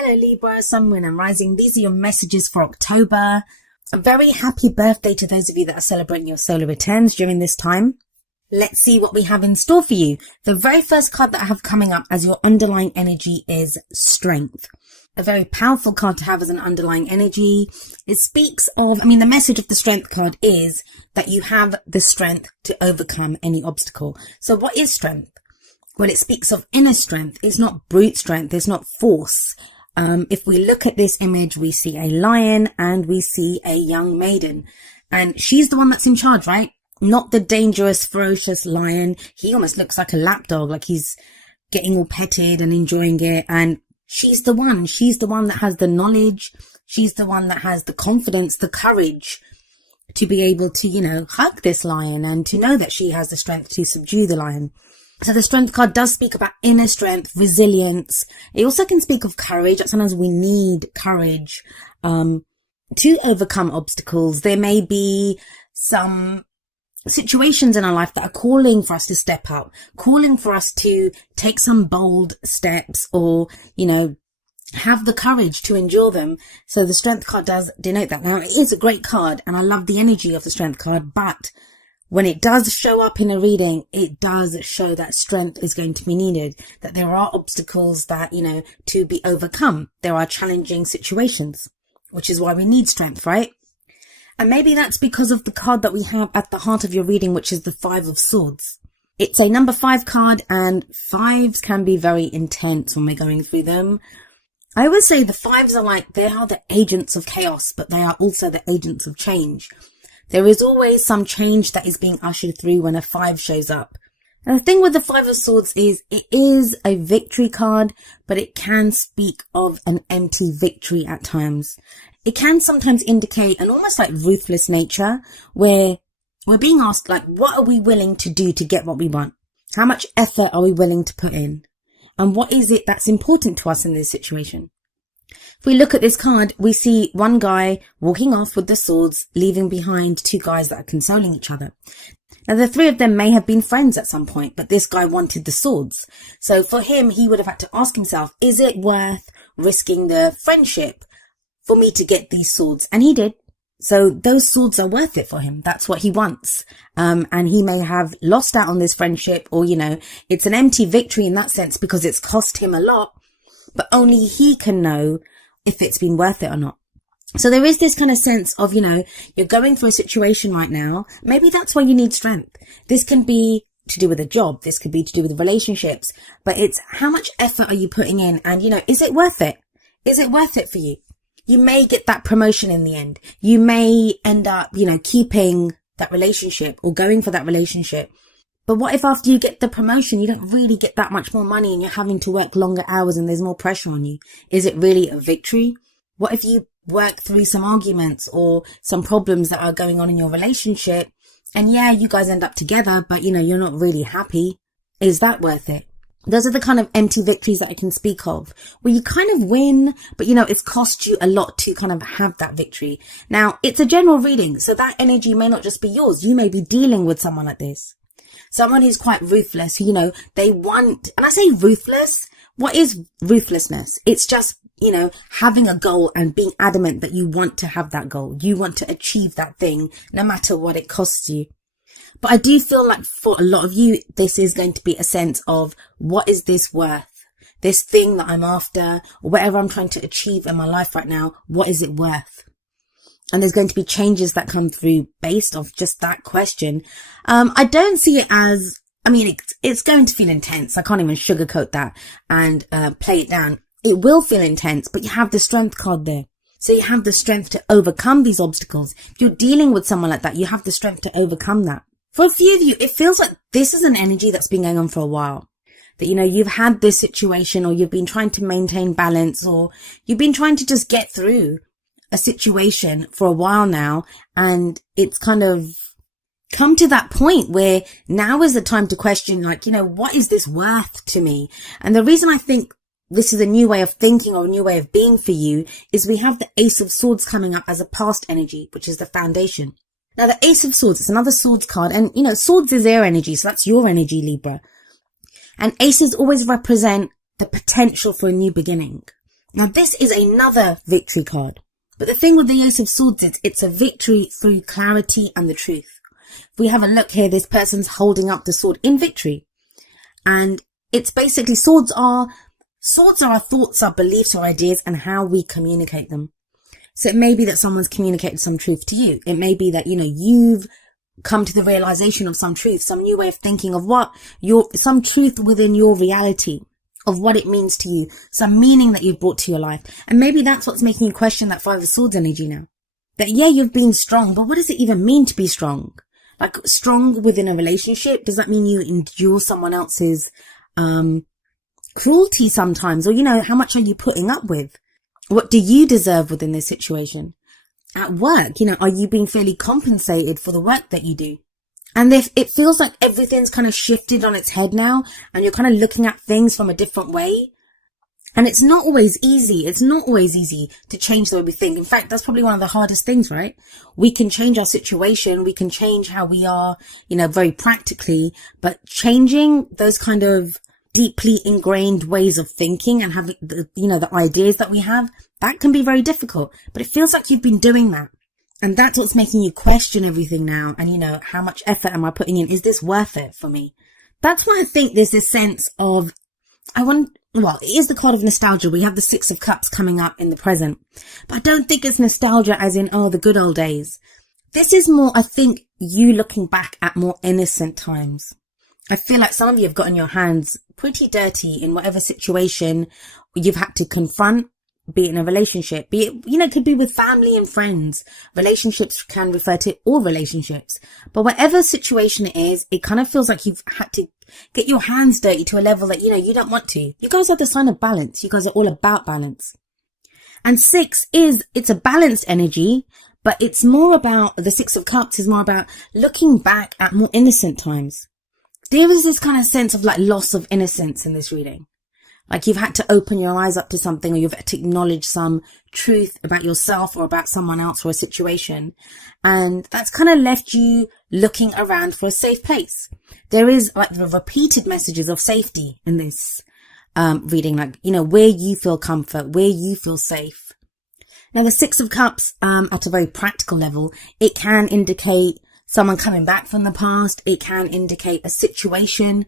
Hello Libra, Sun, Moon and Rising. These are your messages for October. A very happy birthday to those of you that are celebrating your solar returns during this time. Let's see what we have in store for you. The very first card that I have coming up as your underlying energy is Strength. A very powerful card to have as an underlying energy. It speaks of, the message of the Strength card is that you have the strength to overcome any obstacle. So what is strength? Well, it speaks of inner strength. It's not brute strength. It's not force. If we look at this image, we see a lion and we see a young maiden. And she's the one that's in charge, right? Not the dangerous, ferocious lion. He almost looks like a lapdog, like he's getting all petted and enjoying it. And she's the one. She's the one that has the knowledge. She's the one that has the confidence, the courage to be able to, hug this lion and to know that she has the strength to subdue the lion. So the Strength card does speak about inner strength, resilience. It also can speak of courage. Sometimes we need courage to overcome obstacles. There may be some situations in our life that are calling for us to step up, calling for us to take some bold steps or, have the courage to endure them. So the Strength card does denote that. Now, it is a great card and I love the energy of the Strength card, but when it does show up in a reading, it does show that strength is going to be needed, that there are obstacles that, to be overcome. There are challenging situations, which is why we need strength, right? And maybe that's because of the card that we have at the heart of your reading, which is the Five of Swords. It's a number 5 card and 5s can be very intense when we're going through them. I always say the 5s they are the agents of chaos, but they are also the agents of change. There is always some change that is being ushered through when a 5 shows up. And the thing with the 5 of Swords is it is a victory card, but it can speak of an empty victory at times. It can sometimes indicate an almost like ruthless nature where we're being asked, what are we willing to do to get what we want? How much effort are we willing to put in? And what is it that's important to us in this situation? If we look at this card, we see one guy walking off with the swords, leaving behind 2 guys that are consoling each other. Now, the 3 of them may have been friends at some point, but this guy wanted the swords. So for him, he would have had to ask himself, is it worth risking the friendship for me to get these swords? And he did. So those swords are worth it for him. That's what he wants. And he may have lost out on this friendship or, it's an empty victory in that sense because it's cost him a lot, but only he can know if it's been worth it or not. So there is this kind of sense of, you're going through a situation right now. Maybe that's why you need strength. This can be to do with a job. This could be to do with relationships, but it's how much effort are you putting in? And, is it worth it? Is it worth it for you? You may get that promotion in the end. You may end up, keeping that relationship or going for that relationship. But what if after you get the promotion, you don't really get that much more money and you're having to work longer hours and there's more pressure on you? Is it really a victory? What if you work through some arguments or some problems that are going on in your relationship and you guys end up together, but you're not really happy? Is that worth it? Those are the kind of empty victories that I can speak of, where you kind of win, but it's cost you a lot to kind of have that victory. Now, it's a general reading, so that energy may not just be yours. You may be dealing with someone like this. Someone who's quite ruthless, who, they want, and I say ruthless, what is ruthlessness? It's just, having a goal and being adamant that you want to have that goal. You want to achieve that thing, no matter what it costs you. But I do feel like for a lot of you, this is going to be a sense of what is this worth? This thing that I'm after, or whatever I'm trying to achieve in my life right now, what is it worth? And there's going to be changes that come through based off just that question. I don't see it as, it's going to feel intense. I can't even sugarcoat that and play it down. It will feel intense, but you have the Strength card there. So you have the strength to overcome these obstacles. If you're dealing with someone like that, you have the strength to overcome that. For a few of you, it feels like this is an energy that's been going on for a while. That, you've had this situation or you've been trying to maintain balance or you've been trying to just get through a situation for a while now, and it's kind of come to that point where now is the time to question, what is this worth to me? And the reason I think this is a new way of thinking or a new way of being for you is we have the Ace of Swords coming up as a past energy, which is the foundation. Now, the Ace of Swords, it's another swords card, and swords is air energy, so that's your energy, Libra. And aces always represent the potential for a new beginning. Now this is another victory card. But the thing with the Ace of Swords is it's a victory through clarity and the truth. If we have a look here, this person's holding up the sword in victory. And it's basically swords are our thoughts, our beliefs, our ideas, and how we communicate them. So it may be that someone's communicated some truth to you. It may be that, you've come to the realization of some truth, some new way of thinking of some truth within your reality of what it means to you, some meaning that you've brought to your life. And maybe that's what's making you question that Five of Swords energy now. That, yeah, you've been strong, but what does it even mean to be strong? Like, strong within a relationship? Does that mean you endure someone else's cruelty sometimes? Or, how much are you putting up with? What do you deserve within this situation? At work, are you being fairly compensated for the work that you do? And if it feels like everything's kind of shifted on its head now, and you're kind of looking at things from a different way. And it's not always easy. It's not always easy to change the way we think. In fact, that's probably one of the hardest things, right? We can change our situation. We can change how we are, very practically, but changing those kind of deeply ingrained ways of thinking and having the ideas that we have, that can be very difficult. But it feels like you've been doing that. And that's what's making you question everything now. And, how much effort am I putting in? Is this worth it for me? That's why I think there's this sense of, it is the card of nostalgia. We have the Six of Cups coming up in the present. But I don't think it's nostalgia as in, the good old days. This is more, I think, you looking back at more innocent times. I feel like some of you have gotten your hands pretty dirty in whatever situation you've had to confront, be it in a relationship, be it, it could be with family and friends. Relationships can refer to all relationships. But whatever situation it is, it kind of feels like you've had to get your hands dirty to a level that, you don't want to. You guys are the sign of balance. You guys are all about balance. And it's a balanced energy, but it's more about, the Six of Cups is more about looking back at more innocent times. There is this kind of sense of loss of innocence in this reading. Like you've had to open your eyes up to something, or you've had to acknowledge some truth about yourself or about someone else or a situation. And that's kind of left you looking around for a safe place. There is the repeated messages of safety in this reading, where you feel comfort, where you feel safe. Now, the Six of Cups, at a very practical level, it can indicate someone coming back from the past. It can indicate a situation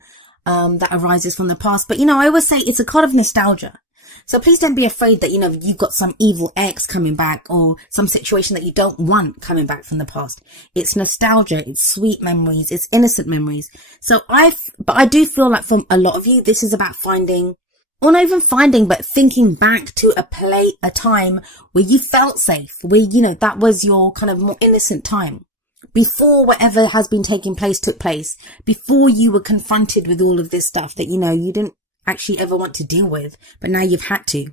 that arises from the past. But, I always say it's a card of nostalgia. So please don't be afraid that, you've got some evil ex coming back or some situation that you don't want coming back from the past. It's nostalgia. It's sweet memories. It's innocent memories. So but I do feel like for a lot of you, this is about finding, or not even finding, but thinking back to a time where you felt safe, where, that was your kind of more innocent time. Before whatever has been taking place took place, before you were confronted with all of this stuff that, you didn't actually ever want to deal with, but now you've had to.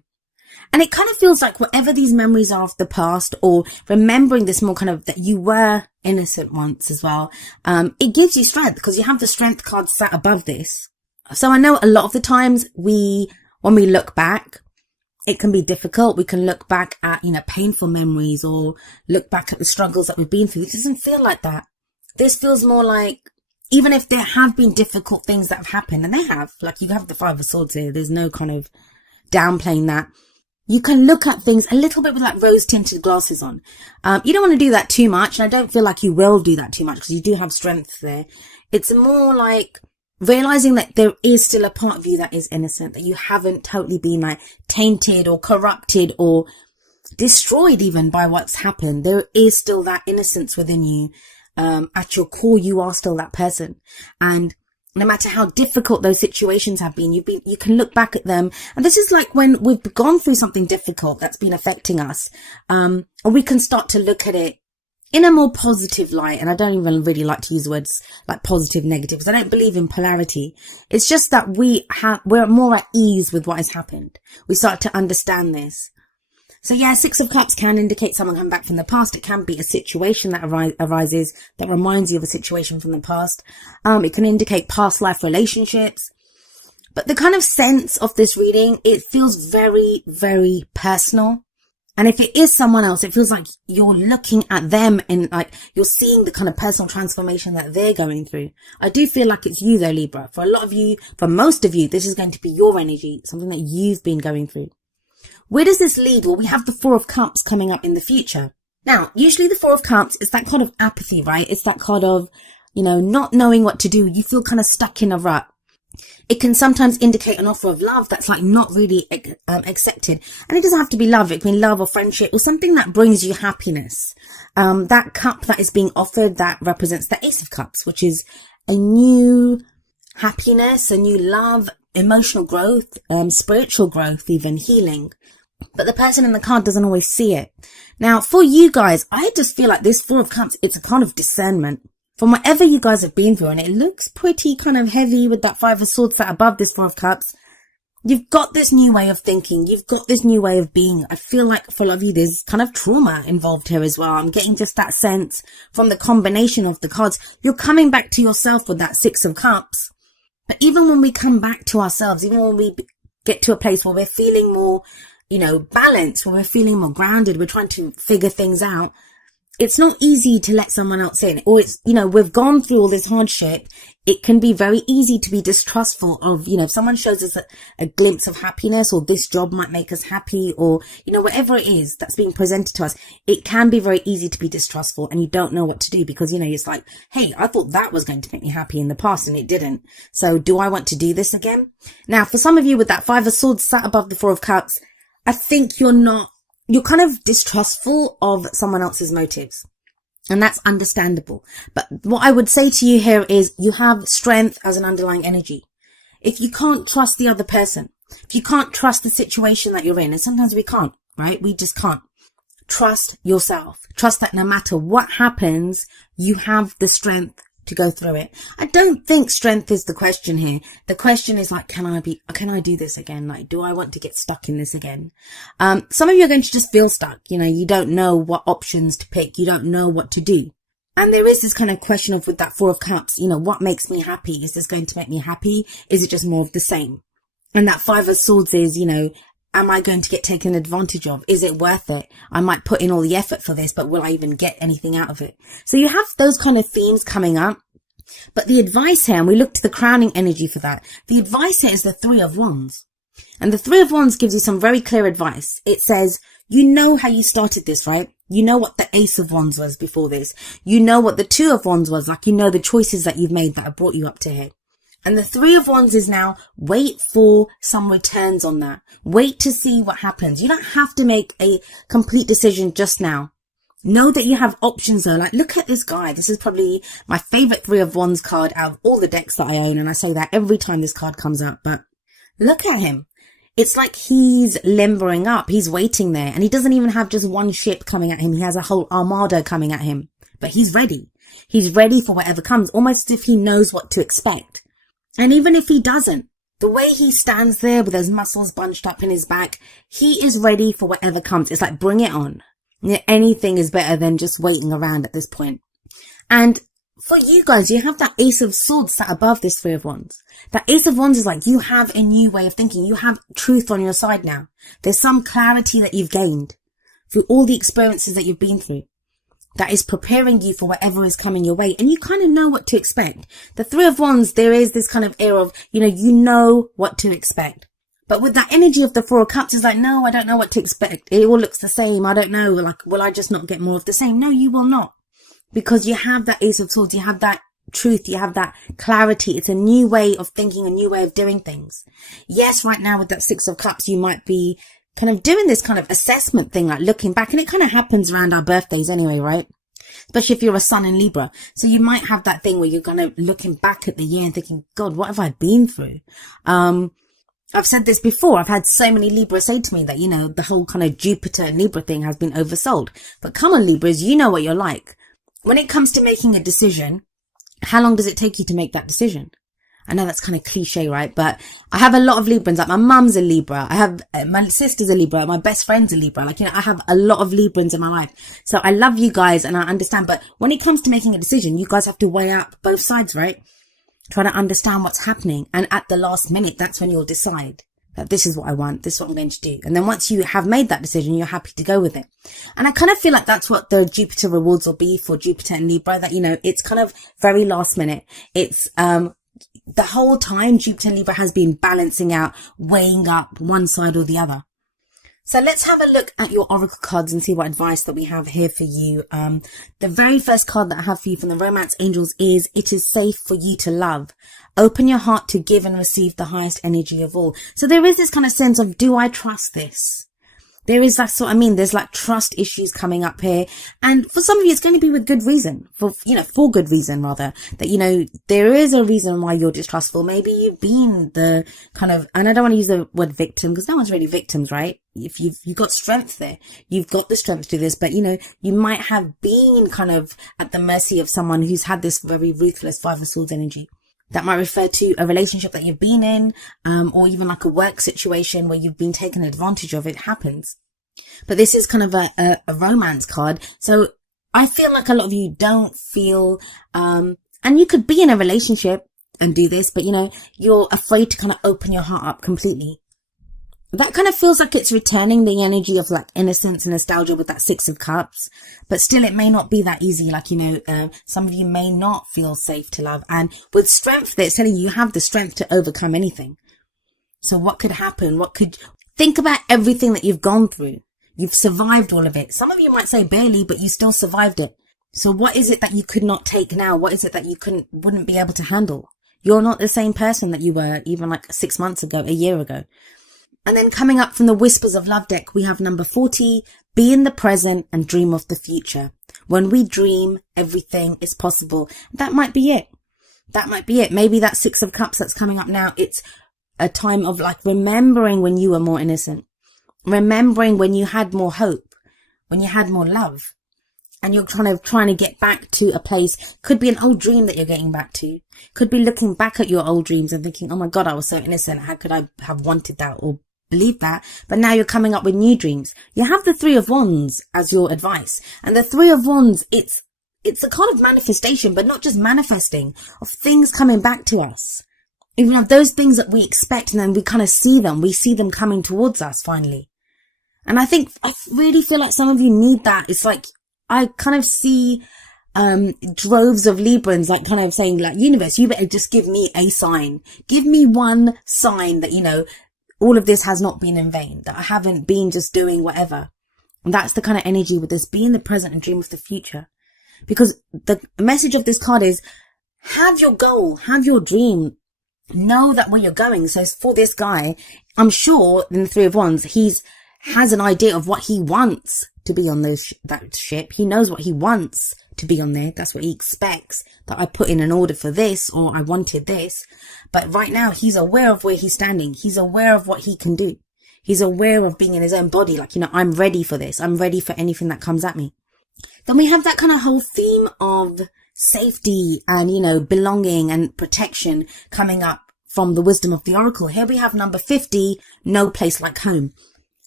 And it kind of feels like whatever these memories are of the past, or remembering this more kind of that you were innocent once as well, it gives you strength because you have the strength card sat above this. So I know a lot of the times when we look back, it can be difficult. We can look back at, painful memories or look back at the struggles that we've been through. It doesn't feel like that. This feels more like, even if there have been difficult things that have happened, and they have, like you have the Five of Swords here. There's no kind of downplaying that. You can look at things a little bit with rose tinted glasses on. You don't want to do that too much. And I don't feel like you will do that too much because you do have strength there. It's more like realizing that there is still a part of you that is innocent, that you haven't totally been tainted or corrupted or destroyed even by what's happened. There is still that innocence within you. At your core, you are still that person. And no matter how difficult those situations have been, you can look back at them. And this is like when we've gone through something difficult that's been affecting us. And we can start to look at it in a more positive light. And I don't even really like to use words like positive, negative, because I don't believe in polarity. It's just that we're more at ease with what has happened. We start to understand this. So yeah, Six of Cups can indicate someone coming back from the past. It can be a situation that arises that reminds you of a situation from the past. It can indicate past life relationships. But the kind of sense of this reading, it feels very, very personal. And if it is someone else, it feels like you're looking at them and you're seeing the kind of personal transformation that they're going through. I do feel like it's you though, Libra. For a lot of you, for most of you, this is going to be your energy, something that you've been going through. Where does this lead? Well, we have the Four of Cups coming up in the future. Now, usually the Four of Cups is that kind of apathy, right? It's that kind of, not knowing what to do. You feel kind of stuck in a rut. It can sometimes indicate an offer of love that's like not really accepted. And it doesn't have to be love. It can be love or friendship or something that brings you happiness. That cup that is being offered, that represents the Ace of Cups, which is a new happiness, a new love, emotional growth, spiritual growth, even healing. But the person in the card doesn't always see it. Now, for you guys, I just feel like this Four of Cups, it's a kind of discernment. From whatever you guys have been through, and it looks pretty kind of heavy with that Five of Swords sat above this Four of Cups, you've got this new way of thinking. You've got this new way of being. I feel like for a lot of you, there's kind of trauma involved here as well. I'm getting just that sense from the combination of the cards. You're coming back to yourself with that Six of Cups. But even when we come back to ourselves, even when we get to a place where we're feeling more, balanced, when we're feeling more grounded, we're trying to figure things out, it's not easy to let someone else in. Or it's, we've gone through all this hardship. It can be very easy to be distrustful of, if someone shows us a glimpse of happiness, or this job might make us happy, or, whatever it is that's being presented to us, it can be very easy to be distrustful, and you don't know what to do because, it's like, hey, I thought that was going to make me happy in the past and it didn't. So do I want to do this again? Now, for some of you with that Five of Swords sat above the Four of Cups, I think you're kind of distrustful of someone else's motives. And that's understandable. But what I would say to you here is you have strength as an underlying energy. If you can't trust the other person, if you can't trust the situation that you're in, and sometimes we can't, right? We just can't. Trust yourself. Trust that no matter what happens, you have the strength to go through it. I don't think strength is the question here. The question is like, can I do this again? Like, do I want to get stuck in this again? Some of you are going to just feel stuck. You don't know what options to pick. You don't know what to do. And there is this kind of question of, with that Four of Cups, what makes me happy? Is this going to make me happy? Is it just more of the same? And that Five of Swords is, am I going to get taken advantage of? Is it worth it? I might put in all the effort for this, but will I even get anything out of it? So you have those kind of themes coming up. But the advice here, and we look to the crowning energy for that, the advice here is the Three of Wands. And the Three of Wands gives you some very clear advice. It says, you know how you started this, right? You know what the Ace of Wands was before this. You know what the Two of Wands was, like, the choices that you've made that have brought you up to here. And the Three of Wands is now, wait for some returns on that. Wait to see what happens. You don't have to make a complete decision just now. Know that you have options though. Like, look at this guy. This is probably my favorite Three of Wands card out of all the decks that I own. And I say that every time this card comes up, but look at him. It's like he's limbering up. He's waiting there, and he doesn't even have just one ship coming at him. He has a whole armada coming at him, but he's ready. He's ready for whatever comes, almost as if he knows what to expect. And even if he doesn't, the way he stands there with those muscles bunched up in his back, he is ready for whatever comes. It's like, bring it on. Anything is better than just waiting around at this point. And for you guys, you have that Ace of Swords sat above this Three of Wands. That Ace of Wands is like, you have a new way of thinking. You have truth on your side now. There's some clarity that you've gained through all the experiences that you've been through that is preparing you for whatever is coming your way. And you kind of know what to expect. The Three of Wands, there is this kind of air of, you know what to expect. But with that energy of the Four of Cups, it's like, no, I don't know what to expect. It all looks the same. I don't know. Like, will I just not get more of the same? No, you will not. Because you have that Ace of Swords. You have that truth. You have that clarity. It's a new way of thinking, a new way of doing things. Yes, right now with that Six of Cups, you might be kind of doing this kind of assessment thing, like looking back. And it kind of happens around our birthdays anyway, right? Especially if you're a Sun in Libra. So you might have that thing where you're kind of looking back at the year and thinking, God, what have I been through? I've said this before. I've had so many Libras say to me that, the whole kind of Jupiter and Libra thing has been oversold. But come on, Libras, you know what you're like. When it comes to making a decision, how long does it take you to make that decision? I know that's kind of cliche, right? But I have a lot of Librans. Like, my mum's a Libra. I have my sister's a Libra. My best friend's a Libra. Like, I have a lot of Librans in my life. So I love you guys and I understand. But when it comes to making a decision, you guys have to weigh up both sides, right? Try to understand what's happening. And at the last minute, that's when you'll decide that this is what I want. This is what I'm going to do. And then once you have made that decision, you're happy to go with it. And I kind of feel like that's what the Jupiter rewards will be for Jupiter and Libra, that, it's kind of very last minute. It's, the whole time Jupiter and Libra has been balancing out, weighing up one side or the other. So let's have a look at your oracle cards and see what advice that we have here for you. The very first card that I have for you from the romance angels is, it is safe for you to love. Open your heart to give and receive the highest energy of all. So there is this kind of sense of, do I trust this? There is that sort of, there's like trust issues coming up here. And for some of you, it's going to be with good reason, for good reason rather, that, there is a reason why you're distrustful. Maybe you've been the kind of, and I don't want to use the word victim because no one's really victims, right? If you've got strength there, you've got the strength to do this, but you might have been kind of at the mercy of someone who's had this very ruthless Five of Swords energy. That might refer to a relationship that you've been in, or even like a work situation where you've been taken advantage of. It happens. But this is kind of a romance card. So I feel like a lot of you don't feel, and you could be in a relationship and do this, but you're afraid to kind of open your heart up completely. That kind of feels like it's returning the energy of like innocence and nostalgia with that Six of Cups. But still, it may not be that easy. Like, some of you may not feel safe to love. And with strength, it's telling you have the strength to overcome anything. So what could happen? Think about everything that you've gone through. You've survived all of it. Some of you might say barely, but you still survived it. So what is it that you could not take now? What is it that you wouldn't be able to handle? You're not the same person that you were even like 6 months ago, a year ago. And then coming up from the Whispers of Love deck, we have number 40, be in the present and dream of the future. When we dream, everything is possible. That might be it. That might be it. Maybe that Six of Cups that's coming up now, it's a time of like remembering when you were more innocent. Remembering when you had more hope, when you had more love. And you're kind of trying to get back to a place. Could be an old dream that you're getting back to. Could be looking back at your old dreams and thinking, oh my God, I was so innocent. How could I have wanted that or believe that? But now you're coming up with new dreams. You have the Three of Wands as your advice. And the Three of Wands, it's a kind of manifestation, but not just manifesting, of things coming back to us. Even of those things that we expect, and then we kind of see them coming towards us finally. And I really feel like some of you need that. It's like, I kind of see droves of Librans like kind of saying like, universe, you better just give me a sign. Give me one sign that, all of this has not been in vain, that I haven't been just doing whatever. And that's the kind of energy with this, be in the present and dream of the future. Because the message of this card is, have your goal, have your dream, know that where you're going. So for this guy, I'm sure in the Three of Wands, has an idea of what he wants to be on that ship. He knows what he wants to be on there. That's what he expects, that I put in an order for this, or I wanted this. But right now he's aware of where he's standing. He's aware of what he can do. He's aware of being in his own body. Like, I'm ready for this. I'm ready for anything that comes at me. Then we have that kind of whole theme of safety and, belonging and protection coming up from the wisdom of the oracle. Here we have number 50, no place like home.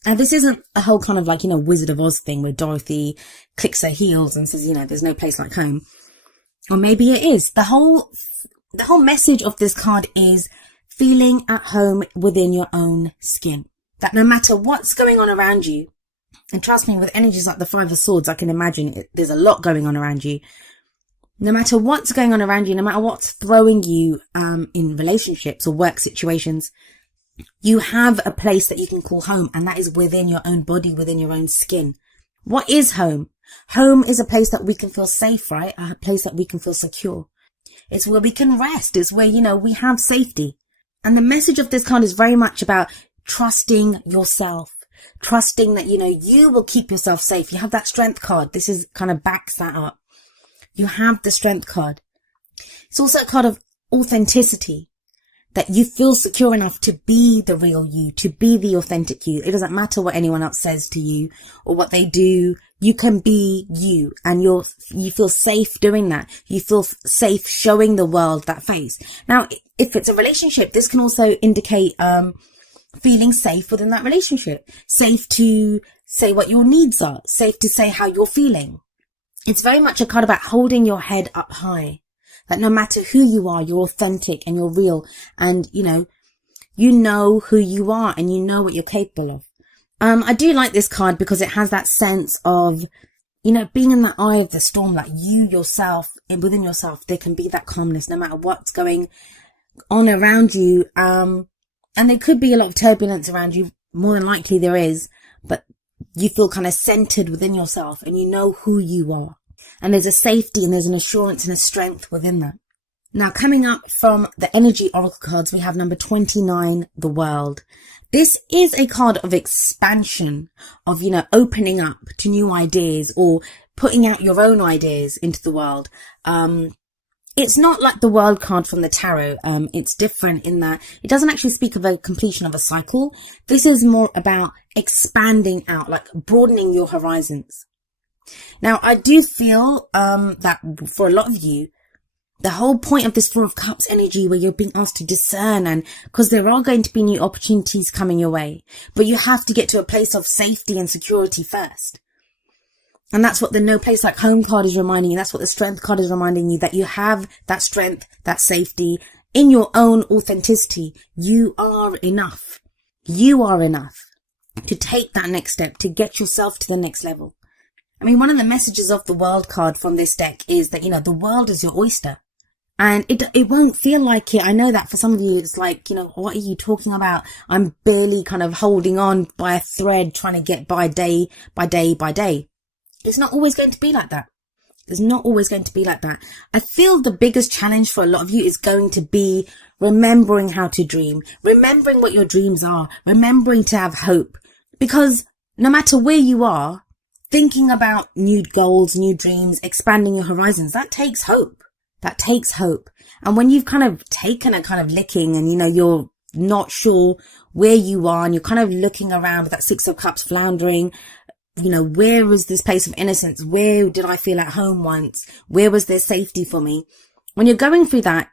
And this isn't a whole kind of like, Wizard of Oz thing where Dorothy clicks her heels and says, there's no place like home. Or maybe it is. The whole message of this card is feeling at home within your own skin. That no matter what's going on around you, and trust me, with energies like the Five of Swords, I can imagine there's a lot going on around you. No matter what's going on around you, no matter what's throwing you in relationships or work situations, you have a place that you can call home, and that is within your own body, within your own skin. What is home? Home is a place that we can feel safe, right? A place that we can feel secure. It's where we can rest. It's where, we have safety. And the message of this card is very much about trusting yourself, trusting that, you will keep yourself safe. You have that strength card. This is kind of backs that up. You have the strength card. It's also a card of authenticity. That you feel secure enough to be the real you, to be the authentic you. It doesn't matter what anyone else says to you or what they do. You can be you, and you feel safe doing that. You feel safe showing the world that face. Now, if it's a relationship, this can also indicate feeling safe within that relationship. Safe to say what your needs are. Safe to say how you're feeling. It's very much a card about holding your head up high. That no matter who you are, you're authentic and you're real, and you know who you are and you know what you're capable of. I do like this card because it has that sense of, being in the eye of the storm, like you yourself, and within yourself, there can be that calmness no matter what's going on around you. And there could be a lot of turbulence around you. More than likely there is, but you feel kind of centered within yourself and you know who you are. And there's a safety and there's an assurance and a strength within that. Now, coming up from the energy oracle cards, we have number 29, the World. This is a card of expansion, of, opening up to new ideas or putting out your own ideas into the world. It's not like the World card from the tarot. It's different in that it doesn't actually speak of a completion of a cycle. This is more about expanding out, like broadening your horizons. Now, I do feel that for a lot of you, the whole point of this Four of Cups energy where you're being asked to discern, and because there are going to be new opportunities coming your way, but you have to get to a place of safety and security first. And that's what the No Place Like Home card is reminding you. That's what the Strength card is reminding you, that you have that strength, that safety in your own authenticity. You are enough. You are enough to take that next step, to get yourself to the next level. I mean, one of the messages of the World card from this deck is that, the world is your oyster. And it won't feel like it. I know that for some of you, it's like, what are you talking about? I'm barely kind of holding on by a thread, trying to get by day by day by day. It's not always going to be like that. It's not always going to be like that. I feel the biggest challenge for a lot of you is going to be remembering how to dream, remembering what your dreams are, remembering to have hope. Because no matter where you are, thinking about new goals, new dreams, expanding your horizons, that takes hope. That takes hope. And when you've kind of taken a kind of licking and, you're not sure where you are and you're kind of looking around with that Six of Cups floundering, where is this place of innocence? Where did I feel at home once? Where was there safety for me? When you're going through that,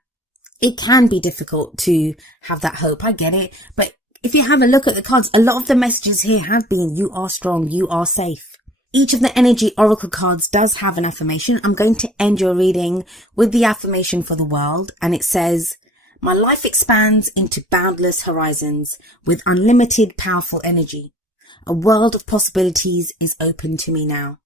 it can be difficult to have that hope. I get it. But if you have a look at the cards, a lot of the messages here have been, you are strong, you are safe. Each of the energy oracle cards does have an affirmation. I'm going to end your reading with the affirmation for the World. And it says, my life expands into boundless horizons with unlimited powerful energy. A world of possibilities is open to me now.